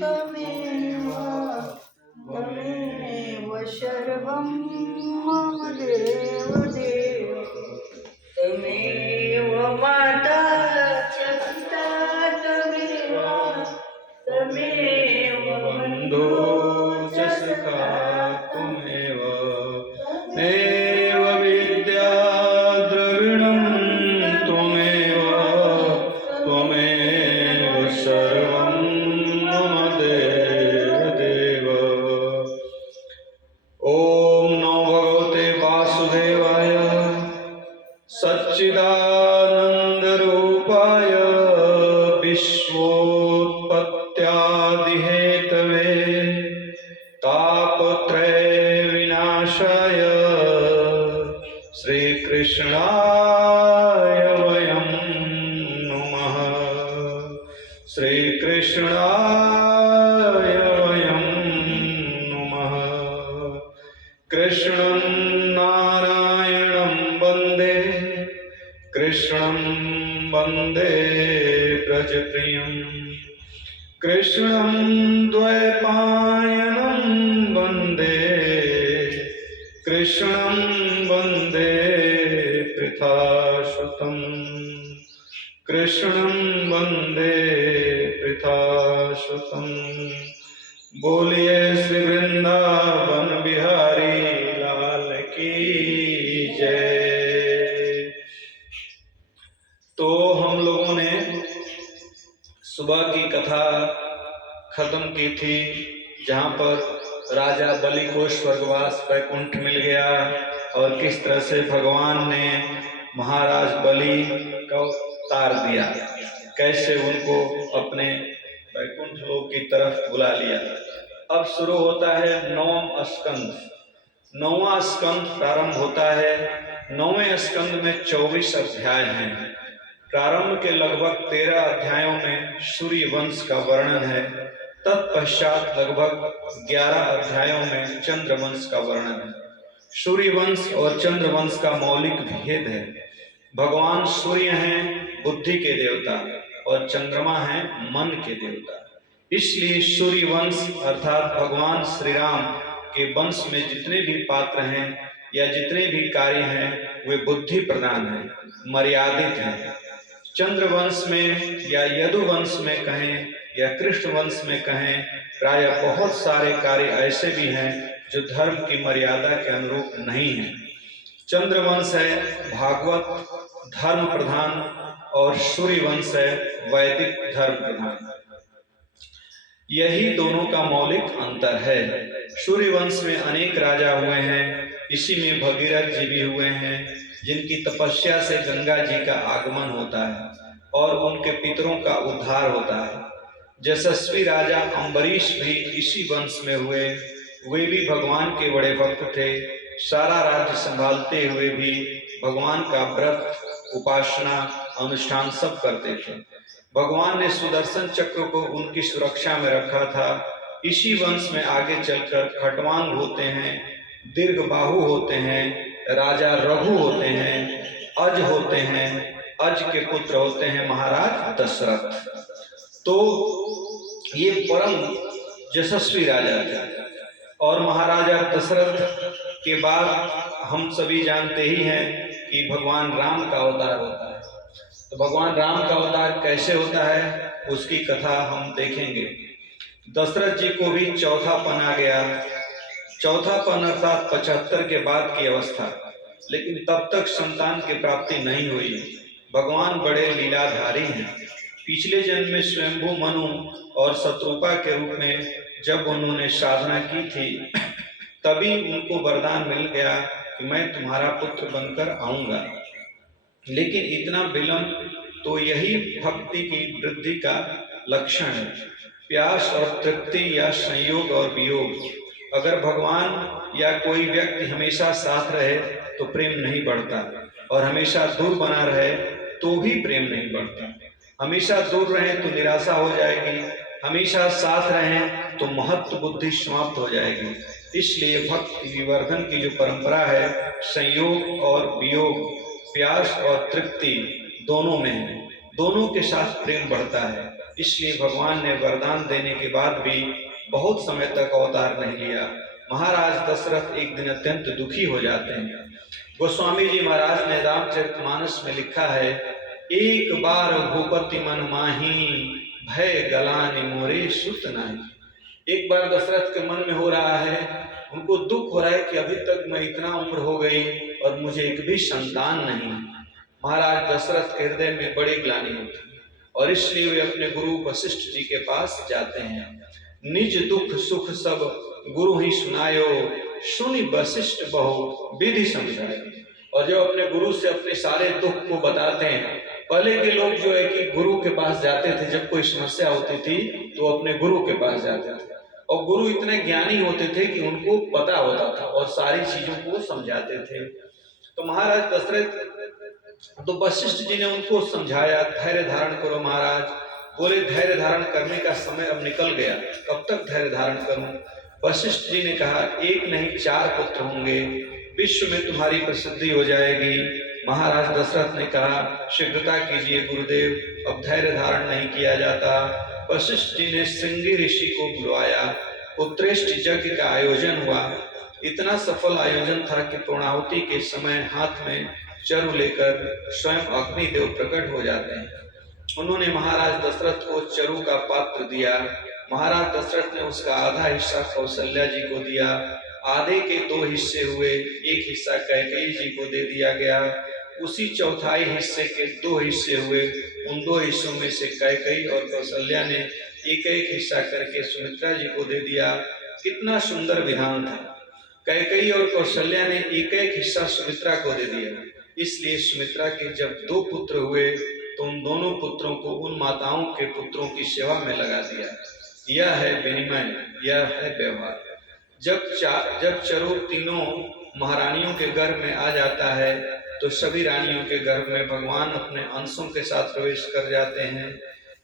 त्वमेव त्वमेव सर्वं मम देवदेव त्वमेव माता च पिता त्वमेव त्वमेव बन्धु च सखा त्वमेव एव विद्या द्रविणं त्वमेव त्वमेव सर्वं मम देवदेव। ॐ नमो भगवते वासुदेवाय सच्चिदानन्दरूपाय विश्वोत्पत्त्यादिहेतवे तापत्रयविनाशाय श्रीकृष्णाय वयं नमः। श्रीकृष्णाय वयं नमः। कृष्णं नारायणं वन्दे कृष्णं वन्दे व्रजप्रियं कृष्णं द्वैपायनं वन्दे कृष्णं वन्दे पृथासुतं कृष्णं वन्दे पृथासुतं। बोलिए श्री वृंदावन बिहारी लाल की जय। तो हम लोगों ने सुबह की कथा खत्म की थी, जहाँ पर राजा बलि को स्वर्गवास वैकुंठ मिल गया और किस तरह से भगवान ने महाराज बलि को तार दिया, कैसे उनको अपने वैकुंठ लोक की तरफ बुला लिया। अब शुरू होता है नवम स्कंद। नौवां स्कंद प्रारंभ होता है। नौवें स्कंद में 24 अध्याय हैं। प्रारंभ के लगभग 13 अध्यायों में सूर्य वंश का वर्णन है। तत्पश्चात लगभग 11 अध्यायों में चंद्र वंश का वर्णन है। सूर्य वंश और चंद्र वंश का मौलिक भेद है। भगवान सूर्य हैं बुद्धि के देवता और चंद्रमा हैं मन के देवता। इसलिए सूर्य वंश अर्थात भगवान श्री राम के वंश में जितने भी पात्र हैं या जितने भी कार्य हैं वे बुद्धि प्रधान हैं, मर्यादित हैं। चंद्र वंश में या यदु वंश में कहें या कृष्ण वंश में कहें, प्रायः बहुत सारे कार्य ऐसे भी हैं जो धर्म की मर्यादा के अनुरूप नहीं हैं। चंद्र वंश है भागवत धर्म प्रधान और सूर्य वंश है वैदिक धर्म प्रधान। यही दोनों का मौलिक अंतर है। सूर्य वंश में अनेक राजा हुए हैं। इसी में भगीरथ जी भी हुए हैं, जिनकी तपस्या से गंगा जी का आगमन होता है और उनके पितरों का उद्धार होता है। यशस्वी राजा अम्बरीश भी इसी वंश में हुए। वे भी भगवान के बड़े भक्त थे। सारा राज्य संभालते हुए भी भगवान का व्रत, उपासना, अनुष्ठान सब करते थे। भगवान ने सुदर्शन चक्र को उनकी सुरक्षा में रखा था। इसी वंश में आगे चलकर खटवांग होते हैं, दीर्घबाहु होते हैं, राजा रघु होते हैं, अज होते हैं। अज के पुत्र होते हैं महाराज दशरथ। तो ये परम यशस्वी राजा थे। और महाराजा दशरथ के बाद हम सभी जानते ही हैं कि भगवान राम का अवतार होता है। तो भगवान राम का अवतार कैसे होता है उसकी कथा हम देखेंगे। दशरथ जी को भी चौथापन आ गया। चौथापन अर्थात 75 के बाद की अवस्था, लेकिन तब तक संतान की प्राप्ति नहीं हुई। भगवान बड़े लीलाधारी हैं। पिछले जन्म में स्वयंभू मनु और शत्रुपा के रूप में जब उन्होंने साधना की थी, तभी उनको वरदान मिल गया कि मैं तुम्हारा पुत्र बनकर आऊंगा। लेकिन इतना विलंब तो यही भक्ति की वृद्धि का लक्षण है। प्यास और तृप्ति या संयोग और वियोग। अगर भगवान या कोई व्यक्ति हमेशा साथ रहे तो प्रेम नहीं बढ़ता, और हमेशा दूर बना रहे तो भी प्रेम नहीं बढ़ता। हमेशा दूर रहें तो निराशा हो जाएगी, हमेशा साथ रहें तो महत्व बुद्धि समाप्त हो जाएगी। इसलिए भक्ति विवर्धन की जो परंपरा है, संयोग और वियोग, प्यास और तृप्ति दोनों में है। दोनों के साथ प्रेम बढ़ता है। इसलिए भगवान ने वरदान देने के बाद भी बहुत समय तक अवतार नहीं लिया। महाराज दशरथ एक दिन अत्यंत दुखी हो जाते हैं। गोस्वामी जी महाराज ने रामचरितमानस में लिखा है, एक बार भूपति मन माही, भय गलानि मोरे सुत नाही। एक बार दशरथ के मन में हो रहा है, उनको दुख हो रहा है कि अभी तक मैं इतना उम्र हो गई और मुझे एक भी संतान नहीं। महाराज दशरथ के हृदय में बड़ी ग्लानि होती है और इसलिए वे अपने गुरु वशिष्ठ जी के पास जाते हैं। निज दुख सुख सब गुरु ही सुनायो, सुनि वशिष्ठ बहु विधि समझायो। और जो अपने गुरु से अपने सारे दुख को बताते हैं। पहले के लोग जो है कि गुरु के पास जाते थे, जब कोई समस्या होती थी तो अपने गुरु के पास जाते थे और गुरु इतने ज्ञानी होते थे कि उनको पता होता था और सारी चीजों को समझाते थे। तो महाराज दशरथ, तो वशिष्ठ जी ने उनको समझाया, धैर्य धारण करो महाराज। बोले धैर्य धारण करने का समय अब निकल गया, कब तक धैर्य धारण करूं? वशिष्ठ जी ने कहा, एक नहीं 4 पुत्र होंगे, विश्व में तुम्हारी प्रसिद्धि हो जाएगी। महाराज दशरथ ने कहा, शीघ्रता कीजिए गुरुदेव, अब धैर्य धारण नहीं किया जाता। वशिष्ठ जी ने श्रृंगी ऋषि को बुलवाया, पुत्रेष्टि यज्ञ का आयोजन हुआ। इतना सफल आयोजन था कि पूर्णाहुति के समय हाथ में चरु लेकर स्वयं अग्निदेव प्रकट हो जाते हैं। उन्होंने महाराज दशरथ को चरु का पात्र दिया। महाराज दशरथ ने उसका आधा हिस्सा कौशल्या जी को दिया, आधे के 2 हिस्से हुए, एक हिस्सा कैकेयी जी को दे दिया गया। उसी चौथाई हिस्से के 2 हिस्से हुए, उन 2 हिस्सों में से कैकेयी और कौशल्या ने एक हिस्सा करके सुमित्रा जी को दे दिया। कितना सुंदर विधान था। कैकेयी और कौशल्या ने एक हिस्सा सुमित्रा को दे दिया। इसलिए सुमित्रा के जब 2 पुत्र हुए तो उन दोनों पुत्रों को उन माताओं के पुत्रों की सेवा में लगा दिया। यह है विनिमय, यह है व्यवहार। जब चरु तीनों महारानियों के गर्भ में आ जाता है तो सभी रानियों के गर्भ में भगवान अपने अंशों के साथ प्रवेश कर जाते हैं।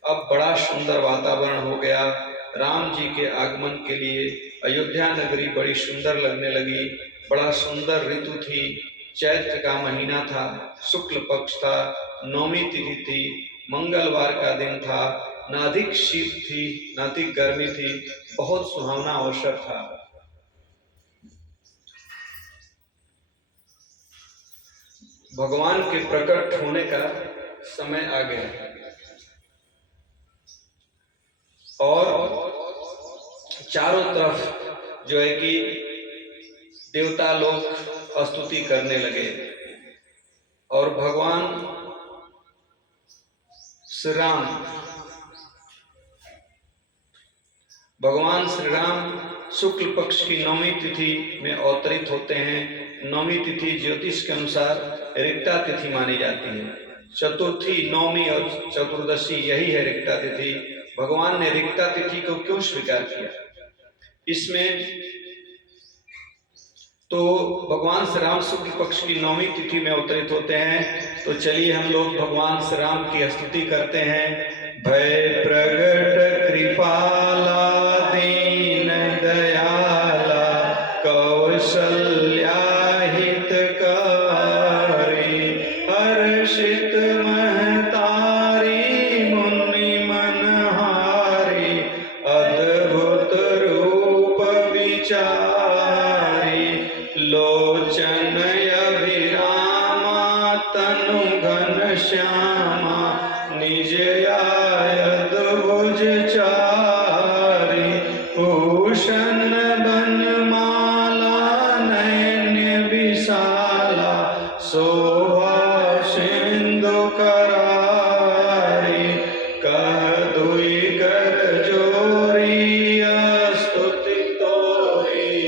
अब बड़ा सुंदर वातावरण हो गया। राम जी के आगमन के लिए अयोध्या नगरी बड़ी सुंदर लगने लगी। बड़ा सुंदर ऋतु थी, चैत्र का महीना था, शुक्ल पक्ष था, 9वीं तिथि थी, मंगलवार का दिन था, न अधिक शीत थी न अधिक गर्मी थी, बहुत सुहावना अवसर था। भगवान के प्रकट होने का समय आ गया और चारों तरफ जो है कि देवता लोग स्तुति करने लगे और भगवान श्री राम शुक्ल पक्ष की 9वीं तिथि में अवतरित होते हैं। 9वीं तिथि ज्योतिष के अनुसार रिक्ता तिथि मानी जाती है। चतुर्थी, 9वीं और चतुर्दशी यही है रिक्ता तिथि। भगवान ने रिक्ता तिथि को क्यों स्वीकार किया? इसमें तो भगवान श्री राम शुक्ल पक्ष की 9वीं तिथि में अवतरित होते हैं। तो चलिए हम लोग भगवान श्री राम की स्तुति करते हैं। भय प्रगट कृपाला दीन दयाला, कौशल्या हितकारी, हर्षित महतारी, मुनि मनहारी, अद्भुत रूप विचारी, लोचन अभिरामा, तनु घन श्यामा, निज आयत भुज चारी, भूषण बनमाला, नैन्य विशाला, शोभा सिंधु करारी, कह दुई कर जोरी, स्तुति तोरी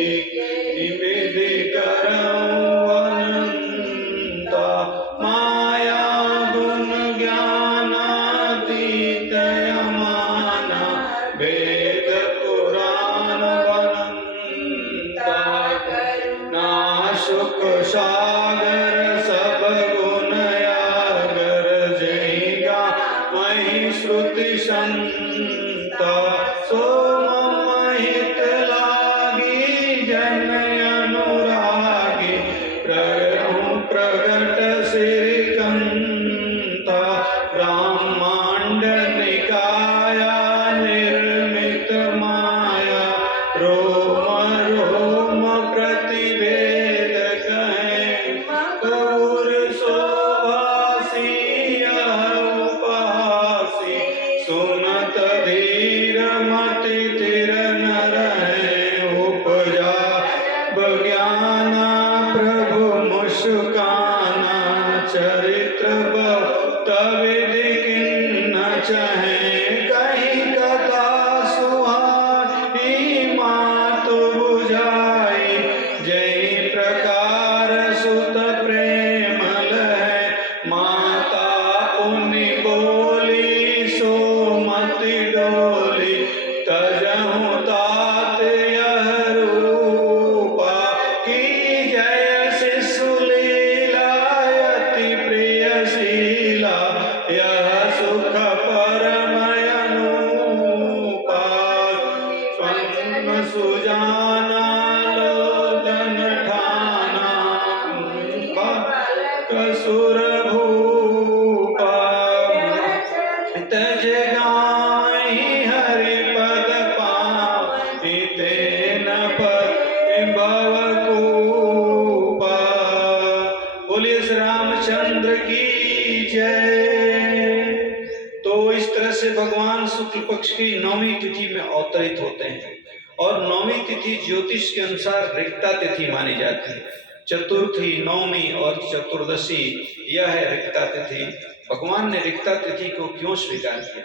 शुक्ल पक्ष की 9वीं तिथि में अवतरित होते हैं और 9वीं तिथि ज्योतिष के अनुसार रिक्ता तिथि मानी जाती है। चतुर्थी, 9वीं और चतुर्दशी यह है रिक्ता तिथि। भगवान ने रिक्ता तिथि को क्यों स्वीकार किया?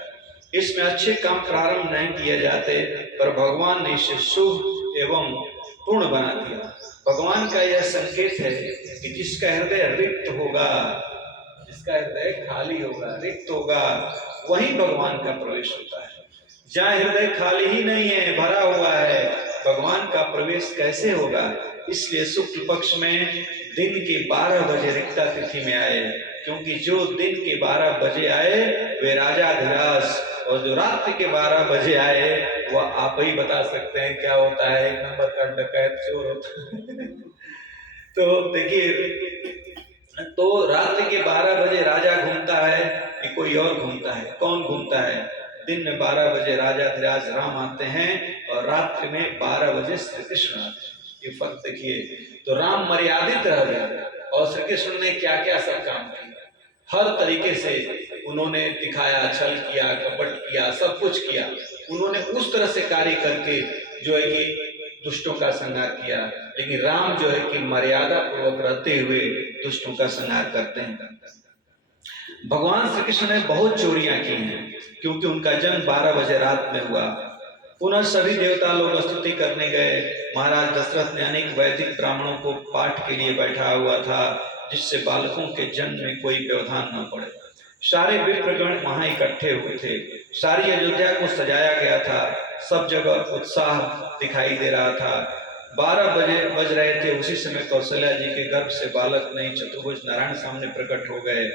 इसमें अच्छे काम प्रारंभ नहीं किए जाते, पर भगवान ने इसे शुभ एवं पूर्ण बना दिया। भगवान का यह संकेत है कि जिसका हृदय रिक्त होगा, जिसका हृदय खाली होगा, रिक्त होगा, वहीं भगवान का प्रवेश होता है। जहाँ हृदय खाली ही नहीं है, भरा हुआ है, भगवान का प्रवेश कैसे होगा? इसलिए शुक्ल पक्ष में दिन के 12 बजे रिक्ता तिथि में आए, क्योंकि जो दिन के 12 बजे आए वे राजाधिराज, और जो रात्रि के 12 बजे आए वह आप ही बता सकते हैं क्या होता है। एक नंबर का डकैत चोर होता है। तो देखिए, तो रात्रि के 12 बजे राजा घूमता है कि कोई और घूमता है? कौन घूमता है? दिन में 12 बजे राजाधिराज राम आते हैं और रात्रि में 12 बजे श्री कृष्ण आते हैं। ये फर्क देखिए। तो राम मर्यादित रह गए और श्री कृष्ण ने क्या क्या सब काम किया, हर तरीके से उन्होंने दिखाया, छल किया, कपट किया, सब कुछ किया। उन्होंने उस तरह से कार्य करके जो है कि दुष्टों का संहार किया, लेकिन राम जो है कि मर्यादा पूर्वक रहते हुए दुष्टों का संहार करते हैं। भगवान श्री कृष्ण ने बहुत चोरियां की हैं, क्योंकि उनका जन्म 12 बजे रात में हुआ। पुनः सभी देवता लोग स्तुति करने गए। महाराज दशरथ ने अनेक वैदिक ब्राह्मणों को पाठ के लिए बैठा हुआ था, जिससे बालकों के जन्म में कोई व्यवधान न पड़े। सारे विप्रगण वहां इकट्ठे हुए थे। सारी अयोध्या को सजाया गया था, सब जगह उत्साह दिखाई दे रहा था। 12 बजे बज रहे थे, उसी समय कौशल्या जी के गर्भ से बालक नहीं चतुर्भुज नारायण सामने प्रकट हो गए।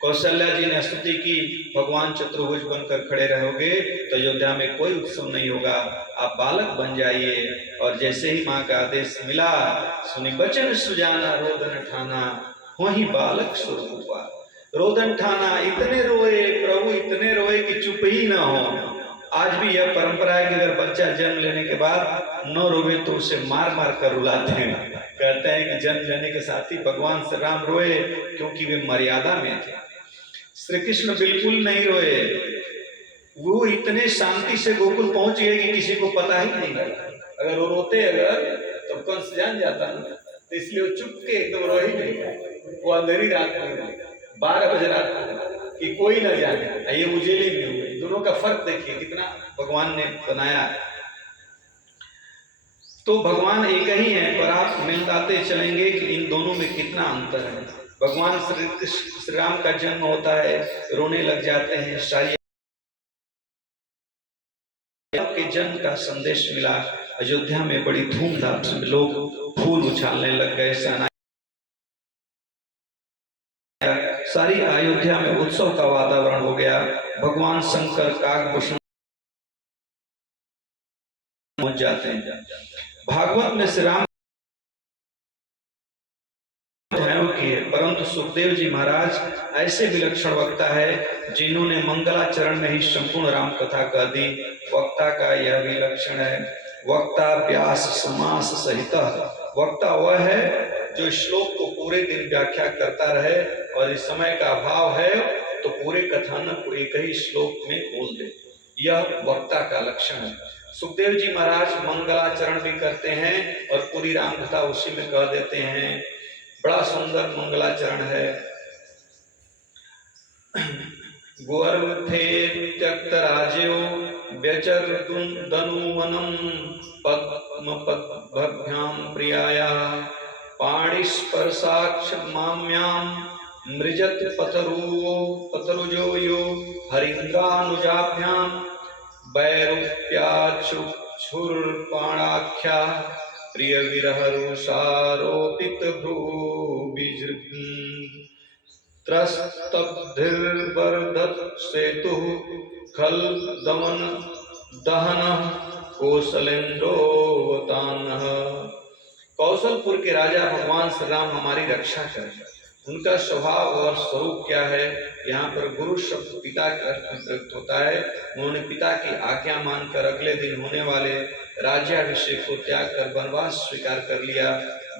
कौशल्या जी ने स्तुति की, भगवान चतुर्भुज बनकर खड़े रहोगे तो अयोध्या में कोई उत्सव नहीं होगा, आप बालक बन जाइए। और जैसे ही माँ का आदेश मिला, सुनी बचन सुजाना रोदन ठाना, वही बालक शुरू हुआ। रोदन ठाना, इतने रोए प्रभु, इतने रोए कि चुप ही ना हो। आज भी यह परंपरा है कि अगर बच्चा जन्म लेने के बाद न रोए तो उसे मार मार कर रुलाते हैं। कहते हैं कि जन्म लेने के साथ ही भगवान श्री राम रोए, क्योंकि वे मर्यादा में थे। श्री कृष्ण बिल्कुल नहीं रोए, वो इतने शांति से गोकुल पहुंच गए कि किसी को पता ही नहीं लगा। अगर वो रोते तो कंस जान जाता ना, तो इसलिए वो चुप के एकदम रो ही नहीं। वो अंधेरी रात में 12 बजे रात में कि कोई ना जाने, ये उजेले में हुए। दोनों का फर्क देखिए कितना भगवान ने बनाया। तो भगवान एक ही है, पर आप मिलते चलेंगे कि इन दोनों में कितना अंतर है। भगवान श्री राम का जन्म होता है, रोने लग जाते हैं। सारी के जन्म का संदेश मिला, अयोध्या में बड़ी धूमधाम से लोग फूल उछालने लग गए। सारी अयोध्या में उत्सव का वातावरण हो गया। भगवान शंकर काकभूषण पहुंच जाते हैं। भागवत में श्री राम की है, परंतु सुखदेव जी महाराज ऐसे विलक्षण वक्ता है जिन्होंने मंगलाचरण में ही संपूर्ण राम कथा कह दी। वक्ता का यह भी लक्षण है, वक्ता व्यास समास सहित। वक्ता वह है जो श्लोक को पूरे दिन व्याख्या करता रहे, और इस समय का अभाव है तो पूरे कथानक को एक ही श्लोक में बोल दे, यह वक्ता का लक्षण है। सुखदेव जी महाराज मंगलाचरण भी करते हैं और पूरी राम कथा उसी में कह देते हैं। बड़ा सुंदर मंगलाचरण है। गोवर्थे त्यक्त राज्यो व्यचर दनुवनम पद्म पद्भ्याम प्रियाया पाणिस्पर्शाक्ष माम्याम मृजत पतरुजो यो हरिंद्रानुजाभ्याम वैरूप्याक्षुर्पाणाख्या प्रिय विरह रुषारोपित भ्रूबिज त्रस्तब्धिर्वर्धत सेतु खल दमन दहन कौशलेन्द्रोवतान्नः। कौशलपुर के राजा भगवान श्री राम हमारी रक्षा करें। उनका स्वभाव और स्वरूप क्या है? यहाँ पर गुरु शब्द पिता के अर्थ में प्रयुक्त होता है। उन्होंने पिता की आज्ञा मानकर अगले दिन होने वाले राज्याभिषेक को त्याग कर वनवास स्वीकार कर लिया।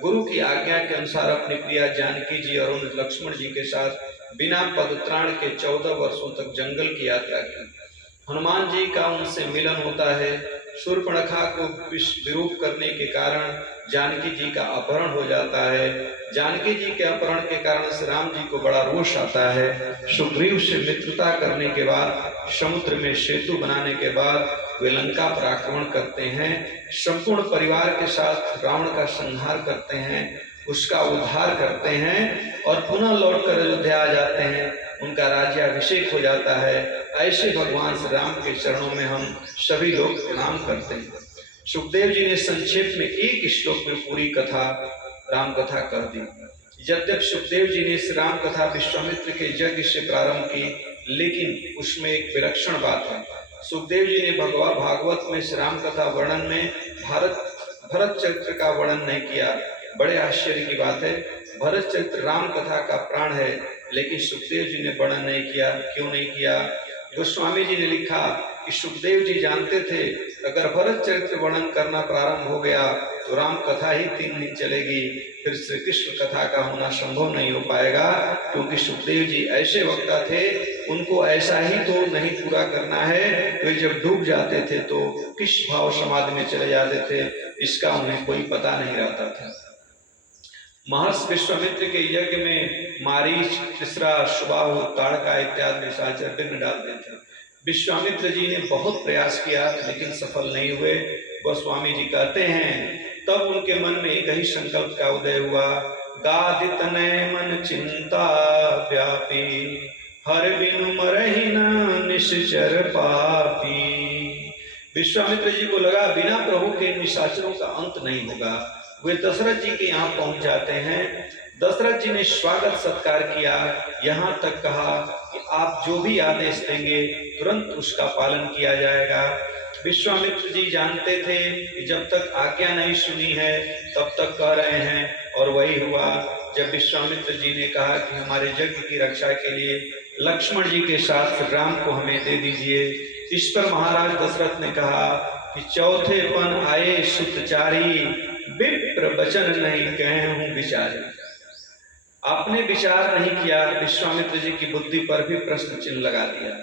गुरु की आज्ञा के अनुसार अपनी प्रिया जानकी जी और उन लक्ष्मण जी के साथ बिना पदत्राण के 14 वर्षों तक जंगल की यात्रा की। हनुमान जी का उनसे मिलन होता है। शूर्पणखा को विरूप करने के कारण जानकी जी का अपहरण हो जाता है। जानकी जी के अपहरण के कारण श्री राम जी को बड़ा रोष आता है। सुग्रीव से मित्रता करने के बाद, समुद्र में सेतु बनाने के बाद वे लंका पर आक्रमण करते हैं। संपूर्ण परिवार के साथ रावण का संहार करते हैं, उसका उद्धार करते हैं और पुनः लौटकर अयोध्या आ जाते हैं। उनका राज्याभिषेक हो जाता है। ऐसे भगवान श्री राम के चरणों में हम सभी लोग प्रणाम करते हैं। सुखदेव जी ने संक्षेप में एक श्लोक में पूरी कथा, राम कथा कह दी। यद्यप सुखदेव जी ने श्री राम कथा विश्वामित्र के यज्ञ से प्रारंभ की, लेकिन उसमें एक विलक्षण बात है। सुखदेव जी ने भागवत में श्री राम कथा वर्णन में भरत चरित्र का वर्णन नहीं किया। बड़े आश्चर्य की बात है, भरत चरित्र राम कथा का प्राण है, लेकिन सुखदेव जी ने वर्णन नहीं किया। क्यों नहीं किया? गोस्वामी जी ने लिखा कि सुखदेव जी जानते थे अगर भरत चरित्र वर्णन करना प्रारंभ हो गया तो राम कथा ही 3 दिन चलेगी, फिर श्री कृष्ण कथा का होना संभव नहीं हो पाएगा। क्योंकि सुखदेव जी ऐसे वक्ता थे, उनको ऐसा ही तो नहीं पूरा करना है। वे जब डूब जाते थे तो किस भाव समाधि में चले जाते थे, इसका उन्हें कोई पता नहीं रहता था। महर्षि विश्वामित्र के यज्ञ में मारीच, तिसरा, सुबाहु, ताड़का इत्यादि निशाचर विघ्न डालते थे। विश्वामित्र जी ने बहुत प्रयास किया लेकिन सफल नहीं हुए। गोस्वामी जी कहते हैं तब उनके मन में एक ही संकल्प का उदय हुआ, गादित नय मन चिंता व्यापी, हर बिनु मरहि न निश्चर पापी। विश्वामित्र जी को लगा बिना प्रभु के निशाचरों का अंत नहीं होगा। वे दशरथ जी के यहाँ पहुंच जाते हैं। दशरथ जी ने स्वागत सत्कार किया, यहाँ तक कहा कि आप जो भी आदेश देंगे तुरंत उसका पालन किया जाएगा। विश्वामित्र जी जानते थे कि जब तक आज्ञा नहीं सुनी है तब तक कह रहे हैं, और वही हुआ। जब विश्वामित्र जी ने कहा कि हमारे यज्ञ की रक्षा के लिए लक्ष्मण जी के साथ राम को हमें दे दीजिए, इस पर महाराज दशरथ ने कहा कि चौथे पन आए सुतचारी, विप्र वचन नहीं कहे हूं विचारी। आपने विचार नहीं किया, विश्वामित्र जी की बुद्धि पर भी प्रश्न चिन्ह लगा दिया।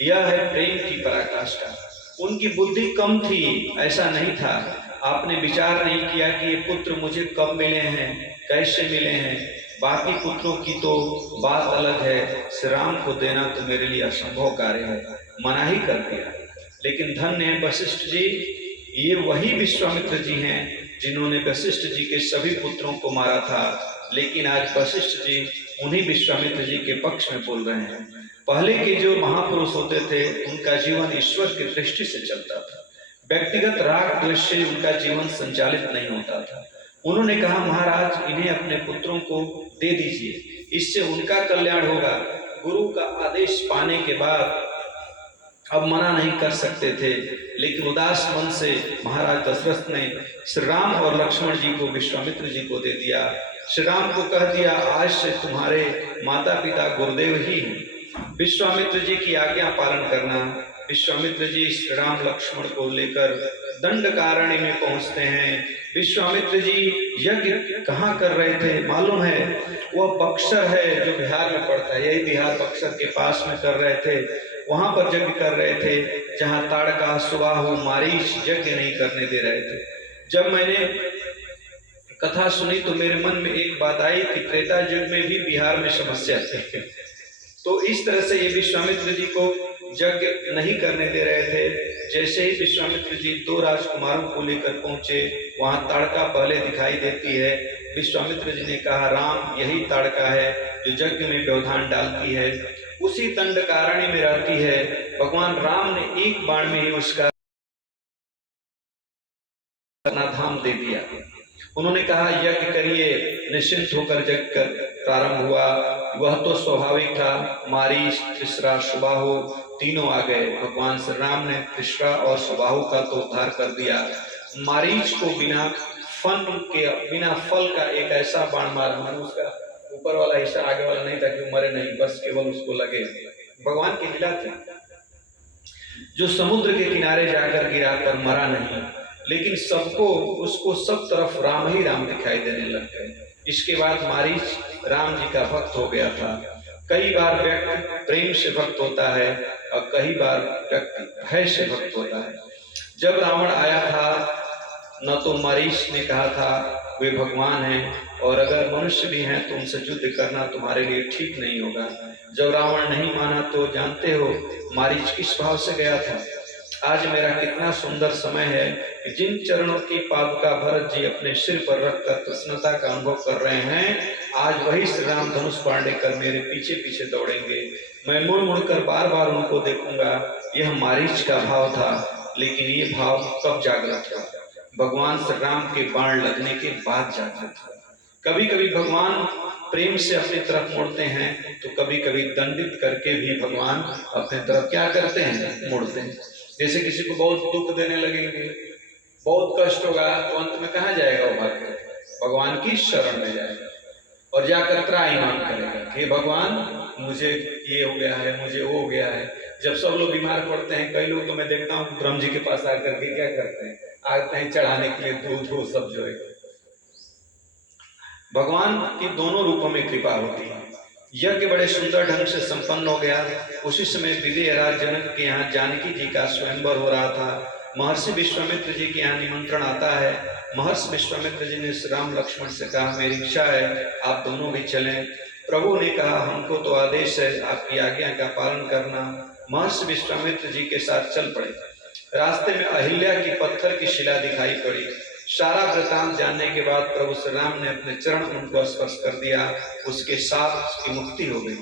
यह है प्रेम की पराकाष्ठा। उनकी बुद्धि कम थी ऐसा नहीं था। आपने विचार नहीं किया कि ये पुत्र मुझे कब मिले हैं, कैसे मिले हैं। बाकी पुत्रों की तो बात अलग है, श्री राम को देना तो मेरे लिए असंभव कार्य है, मना ही कर दिया। लेकिन धन्य है वशिष्ठ जी, ये वही विश्वामित्र जी हैं जिन्होंने वशिष्ठ जी के सभी पुत्रों को मारा था। लेकिन आज वशिष्ठ जी उन्हीं विश्वामित्र जी के पक्ष में बोल रहे हैं। पहले के जो महापुरुष होते थे उनका जीवन ईश्वर की दृष्टि से चलता था, व्यक्तिगत राग द्वेष से उनका जीवन संचालित नहीं होता था। उन्होंने कहा महाराज इन्हें अपने पुत्रों को दे दीजिए, इससे उनका कल्याण होगा। गुरु का आदेश पाने के बाद अब मना नहीं कर सकते थे, लेकिन उदास मन से महाराज दशरथ ने श्री राम और लक्ष्मण जी को विश्वामित्र जी को दे दिया। श्री राम को कह दिया आज से तुम्हारे माता पिता गुरुदेव ही हैं, विश्वामित्र जी की आज्ञा पालन करना। विश्वामित्र जी श्री राम लक्ष्मण को लेकर दंडकारण्य में पहुंचते हैं। विश्वामित्र जी यज्ञ कहाँ कर रहे थे मालूम है? वह बक्सर है जो बिहार में पड़ता है, यही बिहार बक्सर के पास में कर रहे थे। वहां पर यज्ञ कर रहे थे जहां ताड़का, सुबाहु, मारीच यज्ञ नहीं करने दे रहे थे। जब मैंने कथा सुनी तो मेरे मन में एक बात आई कि त्रेता युग में भी बिहार में समस्या थी। तो इस तरह से ये विश्वामित्र जी को यज्ञ नहीं करने दे रहे थे। जैसे ही विश्वामित्र जी 2 राजकुमारों को लेकर पहुंचे, वहां ताड़का पहले दिखाई देती है। विश्वामित्र जी ने कहा राम यही ताड़का है जो यज्ञ में व्यवधान डालती है, उसी दंडकारण्य में रहती है। भगवान राम ने एक बाण में ही उसका धाम दे दिया। उन्होंने कहा यज्ञ करिए, निश्चिंत होकर यज्ञ कर प्रारंभ हुआ। वह तो स्वाभाविक था। मारीच, तिसरा, सुबाहु तीनों आ गए। भगवान श्री राम ने तिसरा और सुबाहु का तो उद्धार कर दिया। मारीच को बिना फल का एक ऐसा बाण मारा, उसका ऊपर वाला हिस्सा आगे वाला नहीं था कि मरे नहीं, बस केवल उसको लगे। भगवान की लीला थी। जो समुद्र के किनारे जाकर गिरा पर मरा नहीं, लेकिन सबको उसको सब तरफ राम ही राम दिखाई देने लग गए। इसके बाद मारीच राम जी का भक्त हो गया था। कई बार व्यक्ति प्रेम से भक्त होता है और कई बार व्यक्ति भय से भक्त होता है। जब रावण आया था न तो मरीच ने कहा था वे भगवान हैं और अगर मनुष्य भी हैं तो उनसे युद्ध करना तुम्हारे लिए ठीक नहीं होगा। जब रावण नहीं माना तो जानते हो मारीच किस भाव से गया था। आज मेरा कितना सुंदर समय है कि जिन चरणों की पादुका भरत जी अपने सिर पर रखकर प्रसन्नता का अनुभव कर रहे हैं, आज वही श्री राम धनुष पांडे कर मेरे पीछे पीछे दौड़ेंगे। मैं मुड़ मुड़ कर बार बार उनको देखूंगा। यह मारीच का भाव था, लेकिन ये भाव कब जागृत हुआ? भगवान श्री राम के बाण लगने के बाद जागृत हुआ। कभी कभी भगवान प्रेम से अपनी तरफ मुड़ते हैं तो कभी कभी दंडित करके भी भगवान अपने तरफ क्या करते हैं? मुड़ते हैं। जैसे किसी को बहुत दुख देने लगेंगे, बहुत कष्ट होगा, तो अंत में कहाँ जाएगा वो भक्त? भगवान की शरण में जाएगा और जाकर त्राहिमाम करेगा कि भगवान मुझे ये हो गया है, मुझे वो हो गया है। जब सब लोग बीमार पड़ते हैं, कई लोग तो मैं देखता हूँ ब्रह्म जी के पास आकर के क्या करते हैं? आते हैं चढ़ाने के लिए दूध वो सब जो है। भगवान की दोनों रूपों में कृपा होती है। यज्ञ बड़े सुंदर ढंग से संपन्न हो गया। उसी समय विदेहराज जनक के यहाँ जानकी जी का स्वयंवर हो रहा था। महर्षि विश्वामित्र जी के यहाँ निमंत्रण आता है। महर्षि विश्वामित्र जी ने श्री राम लक्ष्मण से कहा मेरी इच्छा है आप दोनों भी चलें। प्रभु ने कहा हमको तो आदेश है आपकी आज्ञा का पालन करना। महर्षि विश्वामित्र जी के साथ चल पड़े। रास्ते में अहिल्या की पत्थर की शिला दिखाई पड़ी। सारा वृतांत जानने के बाद प्रभु श्री राम ने अपने चरण उनको स्पर्श कर दिया। उसके साथ उसकी मुक्ति हो गई।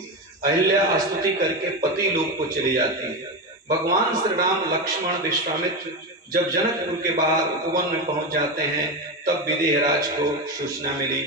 अहिल्या स्तुति करके पति लोक को चली जाती है। भगवान श्री राम लक्ष्मण विश्वामित्र जब जनकपुर के बाहर उपवन में पहुंच जाते हैं तब विदेहराज को सूचना मिली।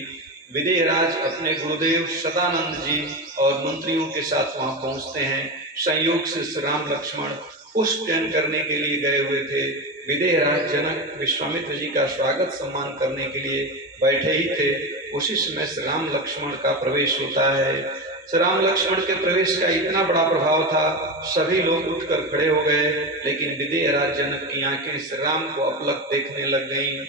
विदेहराज अपने गुरुदेव सदानंद जी और मंत्रियों के साथ वहां पहुंचते हैं। संयोग से श्री राम लक्ष्मण पुष्पचयन करने के लिए गए हुए थे। विदेहराज जनक विश्वामित्र जी का स्वागत सम्मान करने के लिए बैठे ही थे। उसी समय श्री राम लक्ष्मण का प्रवेश होता है। श्री राम लक्ष्मण के प्रवेश का इतना बड़ा प्रभाव था, सभी लोग उठकर खड़े हो गए, लेकिन विदेहराज जनक की आंखें श्री राम को अपलक देखने लग गईं।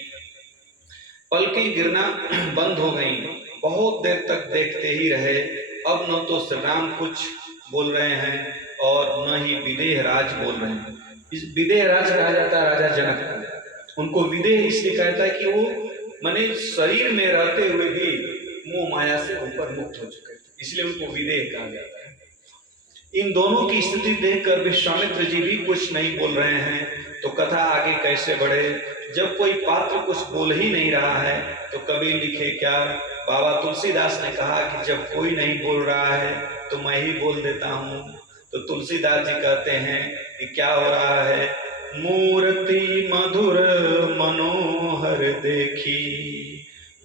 पलकें गिरना बंद हो गईं। बहुत देर तक देखते ही रहे। अब न तो श्री राम कुछ बोल रहे हैं और न ही विदेहराज बोल रहे हैं। इस विदेहराज कहा जाता है राजा जनक को। उनको विदेह इसलिए कहता है कि वो माने शरीर में रहते हुए भी मोह माया से ऊपर मुक्त हो चुके थे, इसलिए उनको विदेह कहा जाता है। इन दोनों की स्थिति देखकर विश्वामित्र जी भी कुछ नहीं बोल रहे हैं, तो कथा आगे कैसे बढ़े। जब कोई पात्र कुछ बोल ही नहीं रहा है तो कवि लिखे क्या? बाबा तुलसीदास ने कहा कि जब कोई नहीं बोल रहा है तो मैं ही बोल देता हूँ। तो तुलसीदास जी कहते हैं कि क्या हो रहा है? मूर्ति मधुर मनोहर देखी,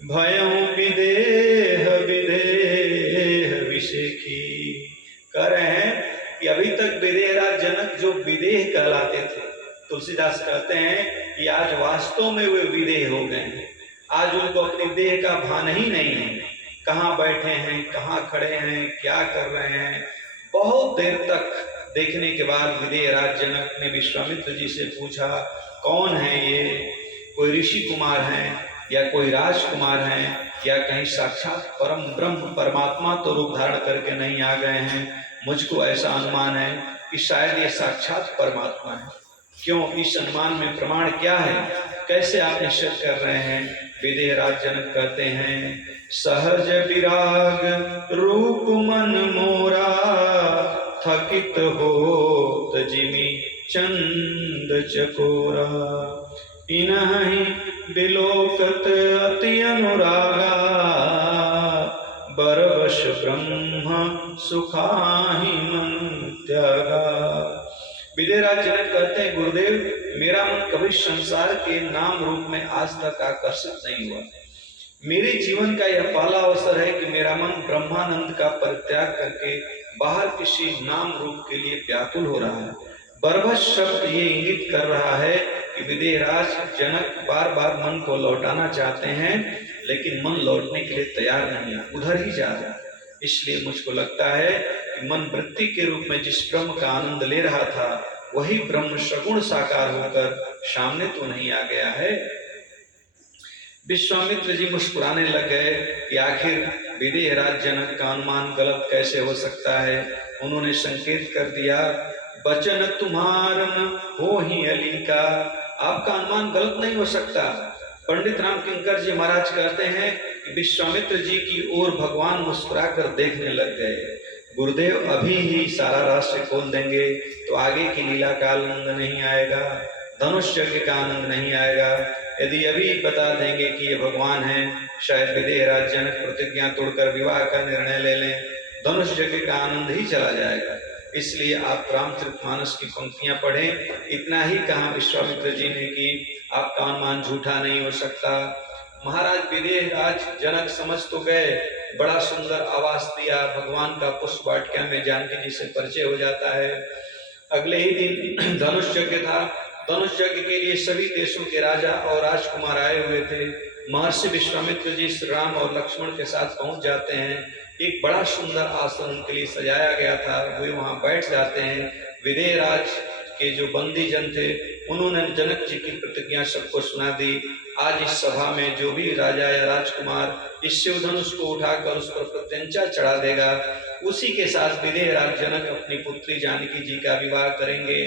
भयं विदेह विदेह विषेखी। कह रहे हैं कि अभी तक विदेहराज जनक जो विदेह कहलाते थे, तुलसीदास कहते हैं कि आज वास्तव में वे विदेह हो गए हैं। आज उनको अपनी देह का भान ही नहीं है। कहाँ बैठे हैं, कहाँ खड़े हैं, क्या कर रहे हैं। बहुत देर तक देखने के बाद विदेहराज जनक ने विश्वामित्र जी से पूछा कौन है ये? कोई ऋषि कुमार हैं या कोई राजकुमार हैं या कहीं साक्षात परम ब्रह्म परमात्मा तो रूप धारण करके नहीं आ गए हैं? मुझको ऐसा अनुमान है कि शायद ये साक्षात परमात्मा है। क्यों? इस अनुमान में प्रमाण क्या है? कैसे आप निश्चय कर रहे हैं? विदेहराज जनक कहते हैं सहज विराग रूप मन मोरा, थकित होत जिमि चंद चकोरा। इनहि बिलोकत अति अनुरागा, बरवश ब्रह्म सुखाहि मन त्यागा। विदेहराज जनक कहते हैं गुरुदेव मेरा मन कभी संसार के नाम रूप में आज तक आकर्षित नहीं हुआ। मेरे जीवन का यह पहला अवसर है कि मेरा मन ब्रह्मानंद का परित्याग करके बाहर किसी नाम रूप के लिए व्याकुल हो रहा है। बरबस शब्द ये इंगित कर रहा है कि विदेहराज जनक बार बार मन को लौटाना चाहते हैं, लेकिन मन लौटने के लिए तैयार नहीं है, उधर ही जा रहा है। इसलिए मुझको लगता है कि मन वृत्ति के रूप में जिस ब्रह्म का आनंद ले रहा था वही ब्रह्म सगुण साकार होकर सामने तो नहीं आ गया है। विश्वामित्र जी मुस्कुराने लग गए कि आखिर विदेह राज जनक का अनुमान गलत कैसे हो सकता है। उन्होंने संकेत कर दिया, वचन तुम्हारा हो ही अली का, आपका अनुमान गलत नहीं हो सकता। पंडित राम किंकर जी महाराज कहते हैं कि विश्वामित्र जी की ओर भगवान मुस्कुराकर देखने लग गए। गुरुदेव अभी ही सारा रहस्य खोल देंगे तो आगे की लीला का आनंद नहीं आएगा, धनुष यज्ञ का आनंद नहीं आएगा। यदि अभी बता देंगे कि ये भगवान है, शायद विदेह राज जनक प्रतिज्ञा तोड़कर विवाह का निर्णय ले लें, धनुष यज्ञ का आनंद ही चला जाएगा। इसलिए आप रामचरितमानस की पंक्तियां पढ़ें। इतना ही कहा विश्वामित्र जी ने कि आपका अनुमान झूठा नहीं हो सकता। महाराज विदेह राज जनक समझ तो गए, बड़ा सुंदर आवास दिया, भगवान का पुष्प वाटिका में जानकी जी से परिचय हो जाता है। अगले ही दिन धनुष यज्ञ था। धनुष यज्ञ के लिए सभी देशों के राजा और राजकुमार आए हुए थे। महर्षि विश्वामित्र जी श्री राम और लक्ष्मण के साथ पहुंच जाते हैं। एक बड़ा सुंदर आसन उनके लिए सजाया गया था, वे वहां बैठ जाते हैं। विदेह राज के जो बंदी जन थे उन्होंने जनक जी की प्रतिज्ञा सबको सुना दी। आज इस सभा में जो भी राजा या राजकुमार इस शिव धनुष को उठाकर उस पर प्रत्यंचा चढ़ा देगा, उसी के साथ विदेह राज जनक अपनी पुत्री जानकी जी का विवाह करेंगे।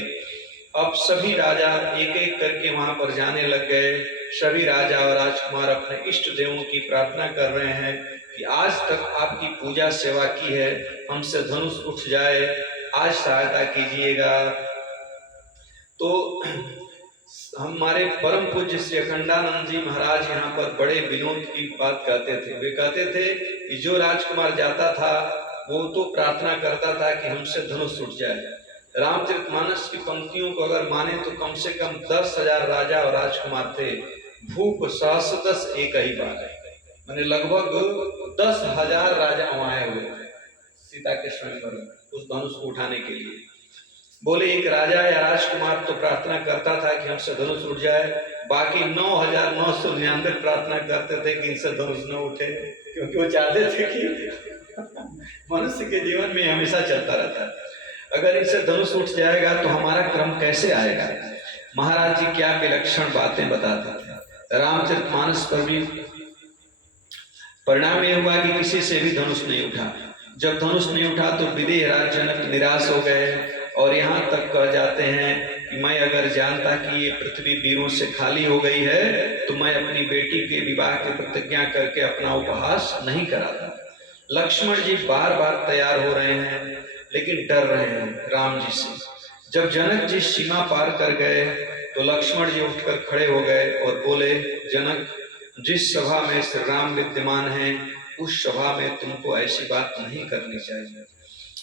अब सभी राजा एक एक करके वहां पर जाने लग गए। सभी राजा और राजकुमार अपने इष्ट देवों की प्रार्थना कर रहे हैं कि आज तक आपकी पूजा सेवा की है, हमसे धनुष उठ जाए, आज सहायता कीजिएगा। तो हमारे परम पूज्य श्री अखंडानंद जी महाराज यहाँ पर बड़े विनोद की बात कहते थे। वे कहते थे कि जो राजकुमार जाता था वो तो प्रार्थना करता था कि हमसे धनुष उठ जाए। रामचरितमानस की पंक्तियों को अगर माने तो कम से कम 10,000 राजा और राजकुमार थे। भूप सहस्रदश एक ही बार, माने लगभग 10,000 राजा वहां आए हुए थे सीता के स्वयंवर में उस धनुष को उठाने के लिए। बोले एक राजा या राजकुमार तो प्रार्थना करता था कि हमसे धनुष उठ जाए, बाकी 9,999 प्रार्थना करते थे कि इनसे धनुष न उठे, क्योंकि वो चाहते थे कि मनुष्य के जीवन में हमेशा चलता रहता है, अगर इनसे धनुष उठ जाएगा तो हमारा क्रम कैसे आएगा। महाराज जी क्या विलक्षण बातें बताते थे। रामचरितमानस पर भी परिणाम यह हुआ कि किसी से भी धनुष नहीं उठा। जब धनुष नहीं उठा तो विदेह राज जनक निराश हो गए और यहाँ तक कह जाते हैं कि मैं अगर जानता कि ये पृथ्वी वीरों से खाली हो गई है तो मैं अपनी बेटी के विवाह की प्रतिज्ञा करके अपना उपहास नहीं कराता। लक्ष्मण जी बार बार तैयार हो रहे हैं लेकिन डर रहे हैं राम जी से। जब जनक जी सीमा पार कर गए तो लक्ष्मण जी उठकर खड़े हो गए और बोले, जनक, जिस सभा में श्री राम विद्यमान हैं उस सभा में तुमको ऐसी बात नहीं करनी चाहिए।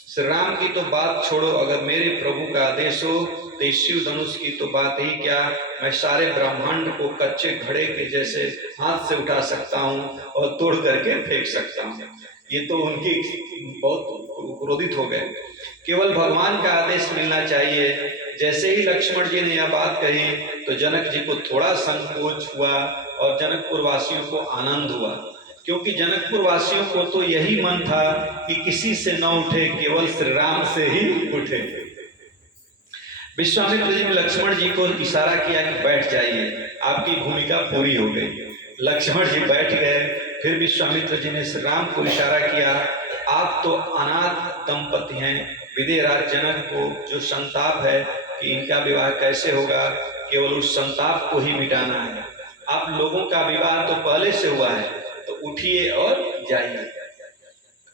श्री राम की तो बात छोड़ो, अगर मेरे प्रभु का आदेश हो तो शिव धनुष की तो बात ही क्या, मैं सारे ब्रह्मांड को कच्चे घड़े के जैसे हाथ से उठा सकता हूँ और तोड़ करके फेंक सकता हूँ। ये तो उनकी बहुत क्रोधित हो गए। केवल भगवान का आदेश मिलना चाहिए। जैसे ही लक्ष्मण जी ने यह बात कही तो जनक जी को थोड़ा संकोच हुआ और जनकपुर वासियों को आनंद हुआ, क्योंकि जनकपुर वासियों को तो यही मन था कि किसी से न उठे, केवल श्री राम से ही उठे। विश्वामित्र जी ने लक्ष्मण जी को इशारा किया कि बैठ जाइए, आपकी भूमिका पूरी हो गई। लक्ष्मण जी बैठ गए। फिर विश्वामित्र जी ने श्री राम को इशारा किया, आप तो अनाथ दंपति हैं, विदेह राज जनक को जो संताप है कि इनका विवाह कैसे होगा, केवल उस संताप को ही मिटाना है। आप लोगों का विवाह तो पहले से हुआ है, तो उठिए और जाइए।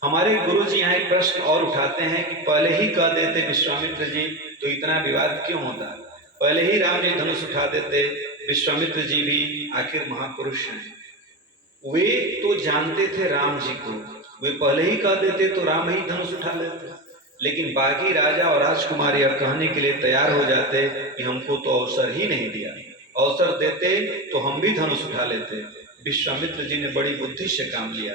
हमारे गुरु जी यहाँ एक प्रश्न और उठाते हैं कि पहले ही कह देते विश्वामित्र जी तो इतना विवाद क्यों होता, पहले ही राम जी धनुष उठा देते। विश्वामित्र जी भी आखिर महापुरुष हैं, वे तो जानते थे राम जी को, वे पहले ही कह देते तो राम ही धनुष उठा लेते। लेकिन बाकी राजा और राजकुमार यह कहने के लिए तैयार हो जाते कि हमको तो अवसर ही नहीं दिया, अवसर देते तो हम भी धनुष उठा लेते। विश्वामित्र जी ने बड़ी बुद्धि से काम लिया,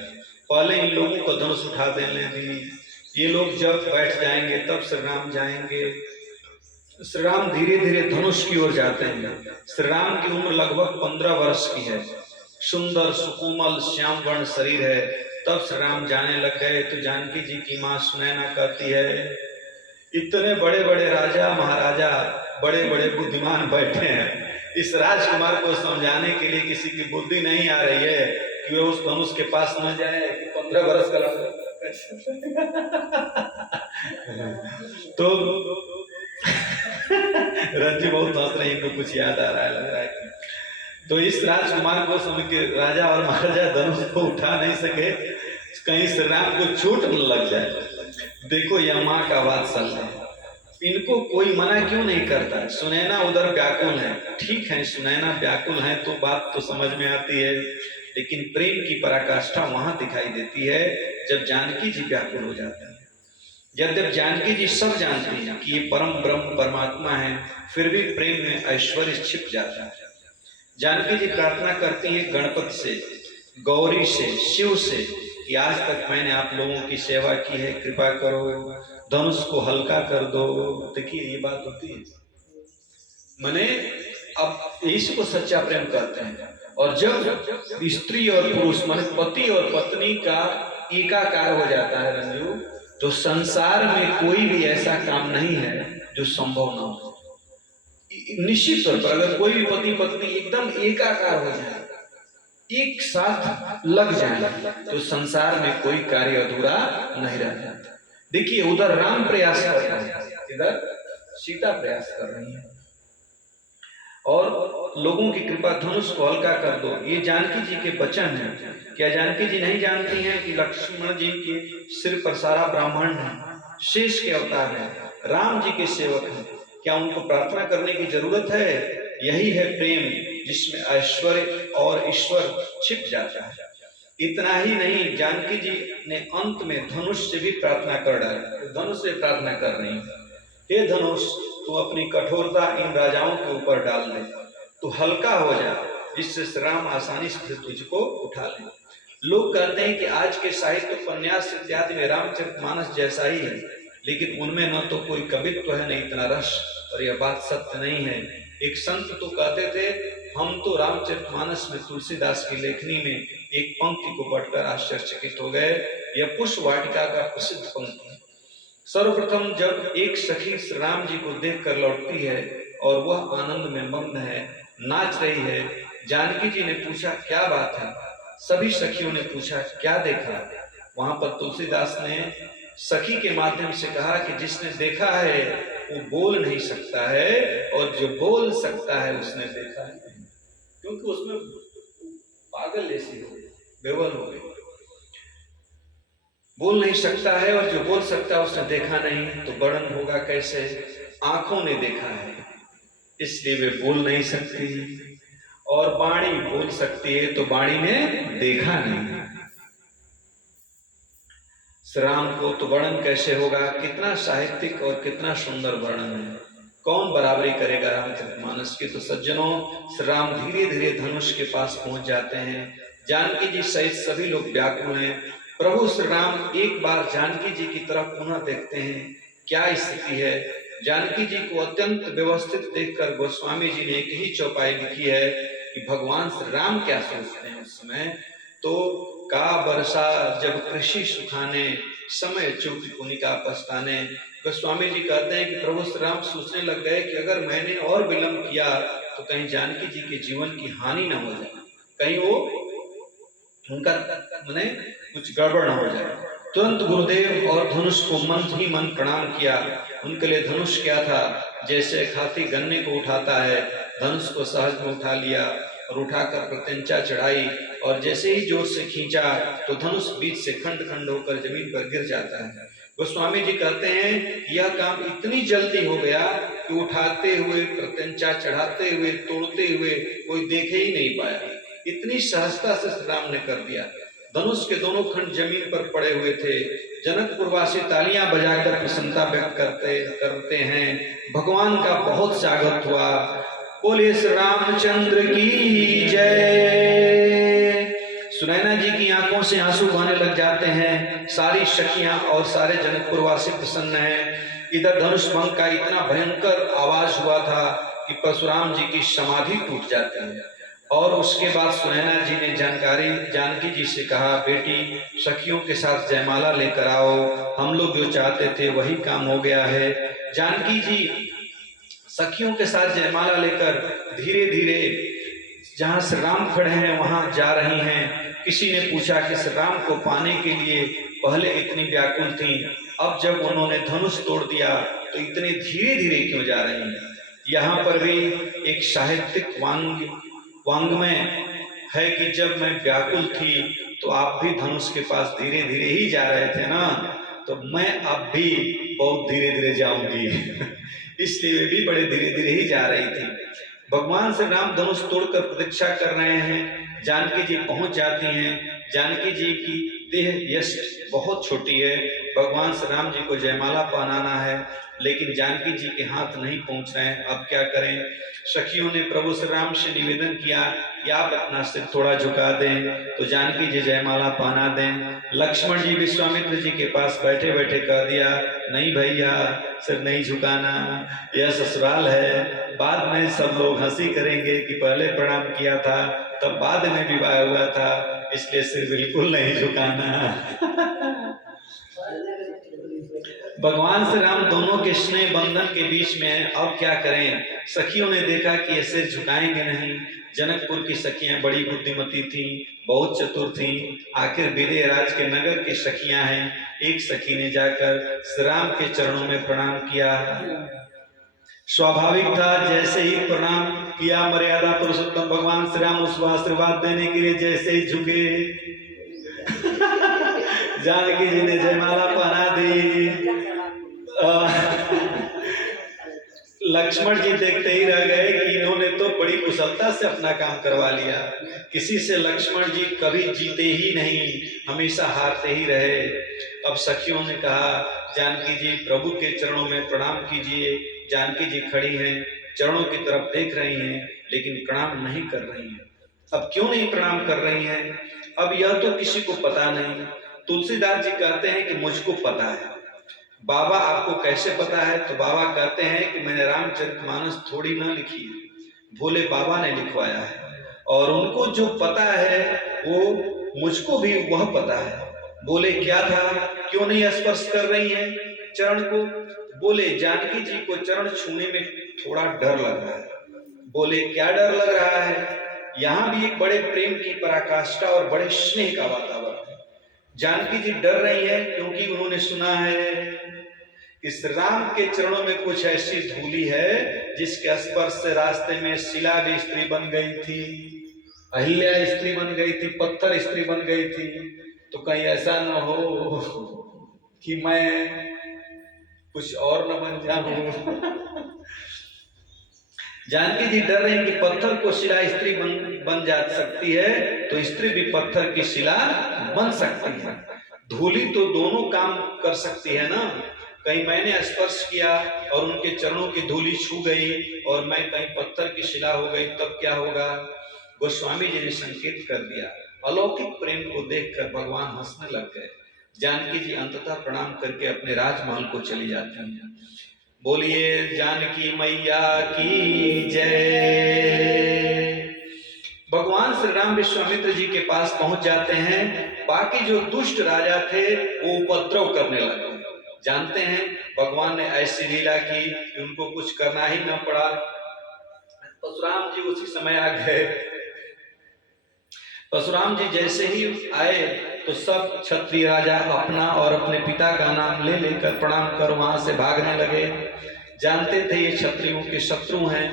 पहले इन लोगों को धनुष उठा देने दी। ये लोग जब बैठ जाएंगे तब श्री राम जाएंगे। श्री राम धीरे धीरे धनुष की ओर जाते हैं। श्री राम की उम्र लगभग 15 वर्ष की है, सुंदर सुकोमल श्याम वर्ण शरीर है। तब श्री राम जाने लग गए तो जानकी जी की माँ सुनैना कहती है, इतने बड़े बड़े राजा महाराजा बड़े बड़े बुद्धिमान बैठे हैं, इस राजकुमार को समझाने के लिए किसी की बुद्धि नहीं आ रही है कि वे उस धनुष के पास न जाए कि 15 बरस का तो रंजू बहुत हंस रहे हैं, कुछ याद आ रहा है, लग रहा है। तो इस राजकुमार को समझ के राजा और महाराजा धनुष को उठा नहीं सके, कहीं श्री राम को चोट न लग जाए। देखो यह माँ का वात्सल्य है, इनको कोई मना क्यों नहीं करता। सुनैना उधर व्याकुल है, ठीक है सुनैना व्याकुल है तो बात तो समझ में आती है, लेकिन प्रेम की पराकाष्ठा वहां दिखाई देती है जब जानकी जी व्याकुल हो जाती है। जब जानकी जी सब जानती हैं कि ये परम ब्रह्म परमात्मा है, फिर भी प्रेम में ऐश्वर्य छिप जाता है। जानकी जी प्रार्थना करती हैं गणपति से, गौरी से, शिव से कि आज तक मैंने आप लोगों की सेवा की है, कृपा करो, धनुष को हल्का कर दो। देखिए ये बात होती है, माने अब इसी को सच्चा प्रेम कहते हैं। और जब स्त्री और पुरुष माने पति और पत्नी का एकाकार हो जाता है रंजू, तो संसार में कोई भी ऐसा काम नहीं है जो संभव ना हो। निश्चित तौर पर अगर कोई भी पति पत्नी एकदम एकाकार हो जाए, एक साथ लग जाए, तो संसार में कोई कार्य अधूरा नहीं रह जाता। देखिए उधर राम प्रयास कर रहे हैं, इधर सीता प्रयास कर रही है, और लोगों की कृपा, धनुष को हल्का कर दो, ये जानकी जी के वचन है। क्या जानकी जी नहीं जानती हैं कि लक्ष्मण जी के सिर पर सारा ब्राह्मण है, शेष के अवतार है, राम जी के सेवक हैं, क्या उनको प्रार्थना करने की जरूरत है? यही है प्रेम जिसमें ऐश्वर्य और ईश्वर छिप जाता है। इतना ही नहीं, जानकी जी ने अंत में धनुष से भी प्रार्थना कर डाली, धनुष से प्रार्थना कर रही है, हे धनुष तू अपनी कठोरता इन राजाओं के ऊपर डाल दे, तू हल्का हो जा, जिससे श्री राम आसानी से तुझको उठा ले। लोग कहते हैं कि आज के साहित्य उपन्यास इत्यादि में रामचरितमानस जैसा ही है, लेकिन उनमें न तो कोई कवित्व है, न इतना रस, और यह बात सत्य नहीं है। एक संत तो कहते थे, हम तो रामचरितमानस में तुलसीदास की लेखनी में एक पंक्ति को पढ़कर आश्चर्यचकित हो गए। यह पुष्प वाटिका का प्रसिद्ध पंक्ति है। सर्वप्रथम जब एक सखी श्री राम जी को देख कर लौटती है और वह आनंद में मग्न है, नाच रही है, जानकी जी ने पूछा क्या बात है? सभी सखियों ने पूछा क्या देखा? वहां पर तुलसीदास ने सखी के माध्यम से कहा कि जिसने देखा है वो बोल नहीं सकता है, और जो बोल सकता है उसने देखा नहीं, क्योंकि उसमें पागल ऐसी हो गई, बेवल हो गई, बोल नहीं सकता है, और जो बोल सकता है उसने देखा नहीं, तो वर्णन होगा कैसे? आंखों ने देखा है इसलिए वे बोल नहीं सकती, और वाणी बोल सकती है तो वाणी ने देखा नहीं। श्री राम को तो वर्णन कैसे होगा? कितना साहित्यिक और कितना सुंदर वर्णन है, कौन बराबरी करेगा रामचरितमानस की। तो सज्जनों, श्री राम धीरे धीरे धनुष के पास पहुंच जाते हैं, जानकी जी सहित सभी लोग व्याकुल हैं। प्रभु श्री राम एक बार जानकी जी की तरफ पुनः देखते हैं, क्या स्थिति है। जानकी जी को अत्यंत व्यवस्थित देखकर गोस्वामी जी ने एक ही चौपाई लिखी है कि भगवान श्री राम क्या सोचते हैं उस समय। तो का वर्षा जब कृषि सुखाने, समय चूक पुनिका पछताने। गोस्वामी जी कहते हैं कि प्रभु श्री राम सोचने लग गए कि अगर मैंने और विलंब किया तो कहीं जानकी जी के जीवन की हानि न हो जाए, कहीं वो उनका माने कुछ गड़बड़ न हो जाए। तुरंत गुरुदेव और धनुष को मन ही मन प्रणाम किया। उनके लिए धनुष क्या था? जैसे हाथी गन्ने को उठाता है, धनुष को सहज में उठा लिया और उठाकर प्रत्यंचा चढ़ाई, और जैसे ही जोर से खींचा तो धनुष बीच से खंड खंड होकर जमीन पर गिर जाता है। गोस्वामी जी कहते हैं यह काम इतनी जल्दी हो गया कि उठाते हुए, प्रत्यंचा चढ़ाते हुए, तोड़ते हुए कोई देखे ही नहीं पाया, इतनी सहजता से श्री राम ने कर दिया। धनुष के दोनों खंड जमीन पर पड़े हुए थे। जनकपुरवासी तालियां बजाकर प्रसन्नता व्यक्त करते हैं। भगवान का बहुत स्वागत हुआ। बोले श्री रामचंद्र की जय। सुनैना जी की आंखों से आंसू बहने लग जाते हैं। सारी सखियां और सारे जनकपुरवासी प्रसन्न हैं। इधर धनुष भंग का इतना भयंकर आवाज हुआ था कि परशुराम जी की समाधि टूट जाती है। और उसके बाद सुनैना जी ने जानकी जी से कहा, बेटी सखियों के साथ जयमाला लेकर आओ, हम लोग जो चाहते थे वही काम हो गया है। जानकी जी सखियों के साथ जयमाला लेकर धीरे धीरे जहाँ श्री राम खड़े हैं वहां जा रही हैं। किसी ने पूछा कि श्री राम को पाने के लिए पहले इतनी व्याकुल थी, अब जब उन्होंने धनुष तोड़ दिया तो इतने धीरे धीरे क्यों जा रही हैं। यहाँ पर भी एक साहित्यिक वांग्मय है कि जब मैं व्याकुल थी तो आप भी धनुष के पास धीरे धीरे ही जा रहे थे ना, तो मैं अब भी बहुत धीरे धीरे जाऊंगी इसलिए वे भी बड़े धीरे धीरे ही जा रही थी। भगवान श्री राम धनुष तोड़कर प्रतीक्षा कर रहे हैं। जानकी जी पहुंच जाती हैं। जानकी जी की देह यष्ट बहुत छोटी है। भगवान श्री राम जी को जयमाला पहनाना है, लेकिन जानकी जी के हाथ नहीं पहुंच रहे हैं। अब क्या करें। सखियों ने प्रभु श्री राम से निवेदन किया कि आप अपना सिर थोड़ा झुका दें तो जानकी जी जयमाला पहना दें। लक्ष्मण जी विश्वामित्र जी के पास बैठे बैठे कह दिया, नहीं भैया सिर नहीं झुकाना, यह ससुराल है, बाद में सब लोग हंसी करेंगे कि पहले प्रणाम किया था तब बाद में विवाह हुआ था, इसलिए सिर बिल्कुल नहीं झुकाना भगवान श्री राम दोनों के स्नेह बंधन के बीच में है। अब क्या करें। सखियों ने देखा कि ये सिर झुकाएंगे नहीं। जनकपुर की सखियां बड़ी बुद्धिमती थीं, बहुत चतुर थीं। आखिर विदेह राज के नगर की सखियां हैं। एक सखी ने जाकर श्री राम के चरणों में प्रणाम किया। स्वाभाविक था, जैसे ही प्रणाम किया मर्यादा पुरुषोत्तम भगवान श्री राम उसको आशीर्वाद देने के लिए जैसे ही झुके जानकी जी ने जयमाला पहना दी। लक्ष्मण जी देखते ही रह गए कि इन्होंने तो बड़ी कुशलता से अपना काम करवा लिया। किसी से लक्ष्मण जी कभी जीते ही नहीं, हमेशा हारते ही रहे। अब सखियों ने कहा, जानकी जी प्रभु के चरणों में प्रणाम कीजिए। जानकी जी खड़ी हैं, चरणों की तरफ देख रही हैं, लेकिन प्रणाम नहीं कर रही हैं। अब क्यों नहीं प्रणाम कर रही हैं। अब यह तो किसी को पता नहीं। तुलसीदास जी कहते हैं कि मुझको पता है। बाबा आपको कैसे पता है। तो बाबा कहते हैं कि मैंने रामचरितमानस थोड़ी ना लिखी है, भोले बाबा ने लिखवाया है, और उनको जो पता है वो मुझको भी वह पता है। बोले क्या था, क्यों नहीं स्पर्श कर रही हैं चरण को। बोले जानकी जी को चरण छूने में थोड़ा डर लग रहा है। बोले क्या डर लग रहा है। यहाँ भी एक बड़े प्रेम की पराकाष्ठा और बड़े स्नेह का वातावरण है। जानकी जी डर रही है क्योंकि उन्होंने सुना है इस राम के चरणों में कुछ ऐसी धूली है जिसके स्पर्श से रास्ते में शिला भी स्त्री बन गई थी, अहिल्या स्त्री बन गई थी, पत्थर स्त्री बन गई थी। तो कहीं ऐसा न हो कि मैं कुछ और न बन जाऊं जानकी जी डर रही कि पत्थर को शिला स्त्री बन जा सकती है तो स्त्री भी पत्थर की शिला बन सकती है। धूली तो दोनों काम कर सकती है ना। कहीं मैंने स्पर्श किया और उनके चरणों की धूली छू गई और मैं कहीं पत्थर की शिला हो गई, तब क्या होगा। गोस्वामी जी ने संकेत कर दिया। अलौकिक प्रेम को देखकर भगवान हंसने लग गए। जानकी जी अंततः प्रणाम करके अपने राजमहल को चली जाती हैं। बोलिए जानकी मैया की जय। भगवान श्री राम विश्वामित्र जी के पास पहुंच जाते हैं। बाकी जो दुष्ट राजा थे वो उपद्रव करने लगे। जानते हैं भगवान ने ऐसी लीला की कि उनको कुछ करना ही न पड़ा। परशुराम जी उसी समय आ गए। परशुराम जी जैसे ही आए तो सब क्षत्रिय राजा अपना और अपने पिता का नाम ले लेकर प्रणाम कर वहां से भागने लगे। जानते थे ये क्षत्रियों के शत्रु हैं,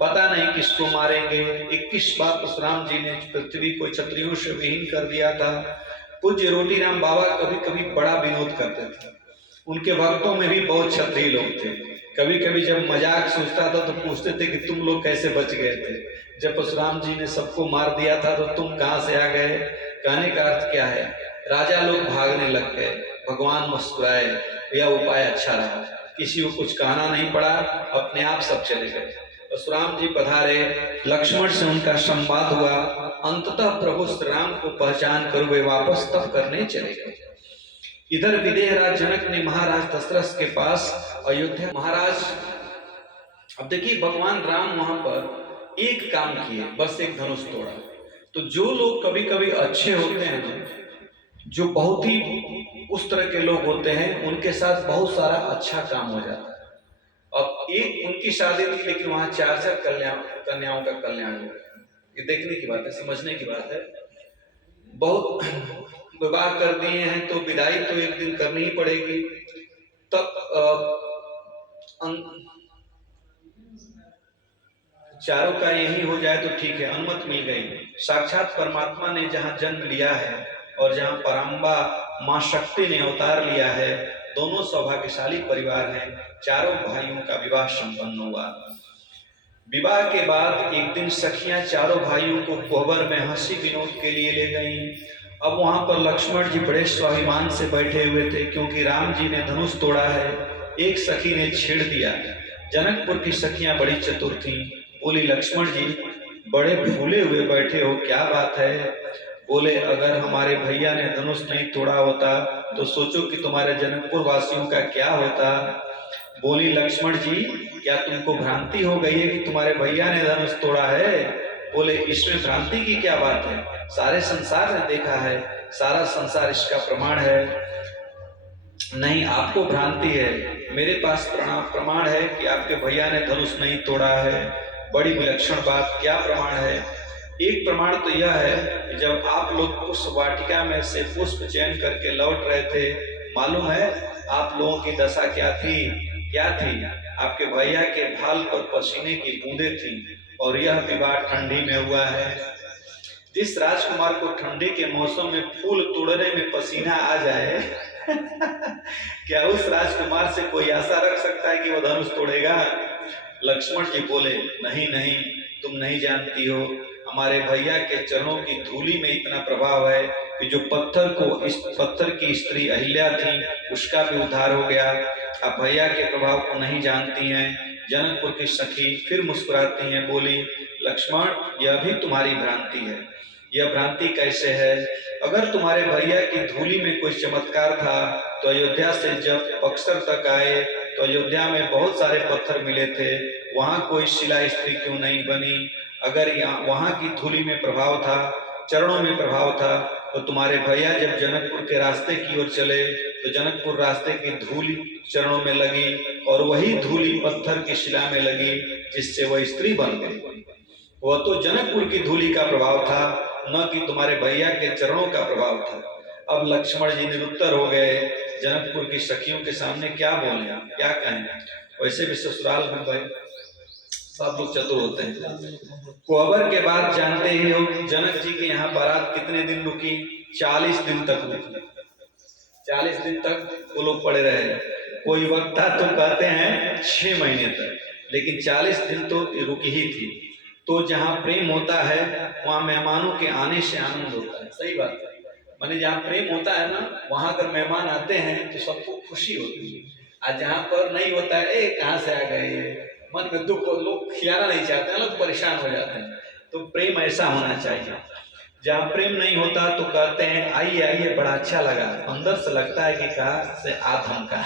पता नहीं किसको मारेंगे। 21 बार परशुराम जी ने पृथ्वी को क्षत्रियों से विहीन कर दिया था। पूज्य रोटीराम बाबा कभी कभी बड़ा विनोद करते थे। उनके भक्तों में भी बहुत क्षत्रिय लोग थे। कभी कभी जब मजाक सोचता था तो पूछते थे कि तुम लोग कैसे बच गए थे। जब परशुराम जी ने सबको मार दिया था तो तुम कहां से आ गए। कहने का अर्थ क्या है, राजा लोग भागने लग गए, भगवान मुस्कुराए, यह उपाय अच्छा रहा, किसी को कुछ कहना नहीं पड़ा, अपने आप सब चले गए। परशुराम जी पधारे, लक्ष्मण से उनका संवाद हुआ। अंततः प्रभु श्री राम को पहचान कर वे वापस तप करने चले गए। इधर विदेह राज जनक ने महाराज दशरथ के पास अयोध्या महाराज। अब देखिए भगवान राम वहां पर एक काम किए, बस एक धनुष तोड़ा। तो जो लोग कभी कभी अच्छे होते हैं, जो बहुत ही उस तरह के लोग होते हैं, उनके साथ बहुत सारा अच्छा काम हो जाता है। अब एक उनकी शादी थी लेकिन वहां 4 कन्याओं का कल्याण हो गया। ये देखने की बात है, समझने की बात है। बहुत विवाह कर दिए हैं तो विदाई तो एक दिन करनी ही पड़ेगी। तब चारों का यही हो जाए तो ठीक है, अनुमति मिल गई। साक्षात परमात्मा ने जहाँ जन्म लिया है और जहाँ पराम्बा माँ शक्ति ने अवतार लिया है, दोनों सौभाग्यशाली परिवार हैं। चारों भाइयों का विवाह संपन्न हुआ। विवाह के बाद एक दिन सखियां चारों भाइयों को कोहबर में हंसी विनोद के लिए ले गईं। अब वहां पर लक्ष्मण जी बड़े स्वाभिमान से बैठे हुए थे, क्योंकि राम जी ने धनुष तोड़ा है। एक सखी ने छेड़ दिया। जनकपुर की सखियां बड़ी चतुर थीं। बोली, लक्ष्मण जी बड़े भूले हुए बैठे हो, क्या बात है? बोले, अगर हमारे भैया ने धनुष नहीं तोड़ा होता तो सोचो कि तुम्हारे जनकपुर वासियों का क्या होता। बोली, लक्ष्मण जी क्या तुमको भ्रांति हो गई है कि तुम्हारे भैया ने धनुष तोड़ा है? बोले, इसमें भ्रांति की क्या बात है, सारे संसार ने देखा है, सारा संसार इसका प्रमाण है। नहीं, आपको भ्रांति है, मेरे पास प्रमाण है कि आपके भैया ने धनुष नहीं तोड़ा है। बड़ी विलक्षण बात, क्या प्रमाण है? एक प्रमाण तो यह है कि जब आप लोग पुष्प वाटिका में से पुष्प चयन करके लौट रहे थे, मालूम है आप लोगों की दशा क्या थी? क्या थी? आपके भैया के भाल पर पसीने की बूंदें थी। और यह विवाह ठंडी में हुआ है। जिस राजकुमार को ठंडी के मौसम में फूल तोड़ने में पसीना आ जाए क्या उस राजकुमार से कोई आशा रख सकता है कि वह धनुष तोड़ेगा? लक्ष्मण जी बोले, नहीं नहीं, तुम नहीं जानती हो, हमारे भैया के चरणों की धूली में इतना प्रभाव है कि जो इस पत्थर की स्त्री अहिल्या थी उसका भी उद्धार हो गया। आप भैया के प्रभाव को नहीं जानती हैं। जनकपुर की सखी फिर मुस्कुराती हैं, बोली, लक्ष्मण यह भी तुम्हारी भ्रांति है। यह भ्रांति कैसे है? अगर तुम्हारे भैया की धूली में कोई चमत्कार था तो अयोध्या से जब बक्सर तक आए तो अयोध्या में बहुत सारे पत्थर मिले थे, वहां कोई शिला स्त्री क्यों नहीं बनी? अगर वहां की धूली में प्रभाव था, चरणों में प्रभाव था, तो तुम्हारे भैया जब जनकपुर के रास्ते की ओर चले तो जनकपुर रास्ते की धूली चरणों में लगी और वही धूली पत्थर की शिला में लगी, जिससे वह स्त्री बन गई। वह तो जनकपुर की धूली का प्रभाव था, न कि तुम्हारे भैया के चरणों का प्रभाव था। अब लक्ष्मण जी निरुत्तर हो गए। जनकपुर की सखियों के सामने क्या बोले, क्या कहें? वैसे भी ससुराल में भाई सब लोग चतुर होते हैं। कोहबर के बाद जानते ही हो जनक जी के यहाँ बारात कितने दिन रुकी? 40 दिन तक रुकी। 40 दिन तक वो लोग पड़े रहे। कोई वक्ता तो कहते हैं 6 महीने तक, लेकिन 40 दिन तो रुकी ही थी। तो जहाँ प्रेम होता है वहाँ मेहमानों के आने से आनंद होता है। सही बात है, माने जहाँ प्रेम होता है ना, वहाँ अगर मेहमान आते हैं तो सबको खुशी होती है। और जहाँ पर नहीं होता है, ए कहाँ से आ गए, मन में दुख, लोग खिलाना नहीं चाहते हैं, लोग परेशान हो जाते हैं। तो प्रेम ऐसा होना चाहिए। जहाँ प्रेम नहीं होता तो कहते हैं आइए आइए, बड़ा अच्छा लगा, अंदर से लगता है कि कहाँ से आ धमका।